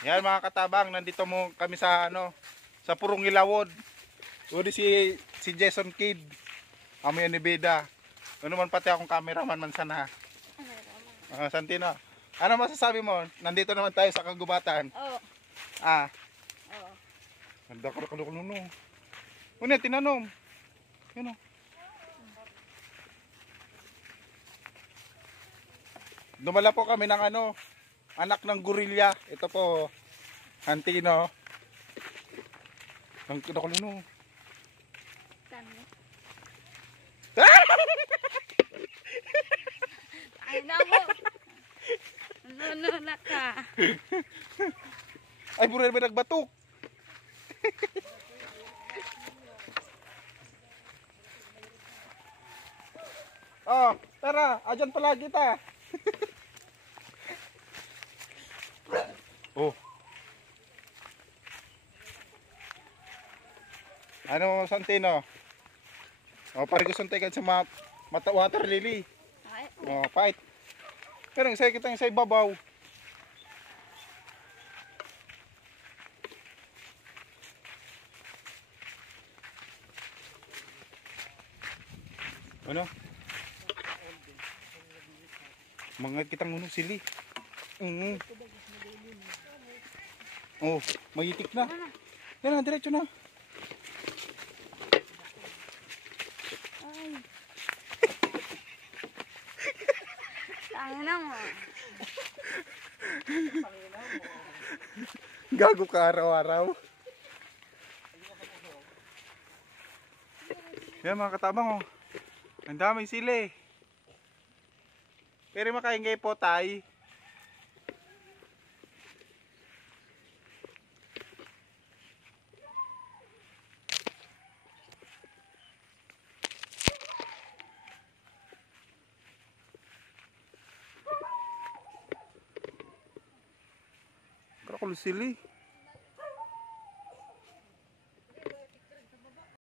Yan mga katabang, nandito mo kami sa sa Purong Ilawod. Uli si Jason Kidd. Kami yan ni Beda. Ano man pati akong cameraman man sana. Santino. Ano masasabi mo? Nandito naman tayo sa kagubatan. Oo. Oo. Ganda ka no. Una tinanom. Yan o. Dumala po kami ng anak ng gorilya. Ito po, Santino. Ang kinakulo. Ay na mo. Ano na ka? Ay, buray ba nagbatok? Oh, tara, ajan palagi ta. Oh. Ano, Santino? Oh, pare ko suntikan sa mata water lily. Oh, fight. Pero sa kitang sa ibabaw. Ano? Mga kitang sili. Oh, magitik na. Yan na, diretso na. Ay. Tangin na mo. Gago ka araw-araw. Yan mga katabang oh. Ang daming sili. Pero makaingay po tayo. Karakulo sili.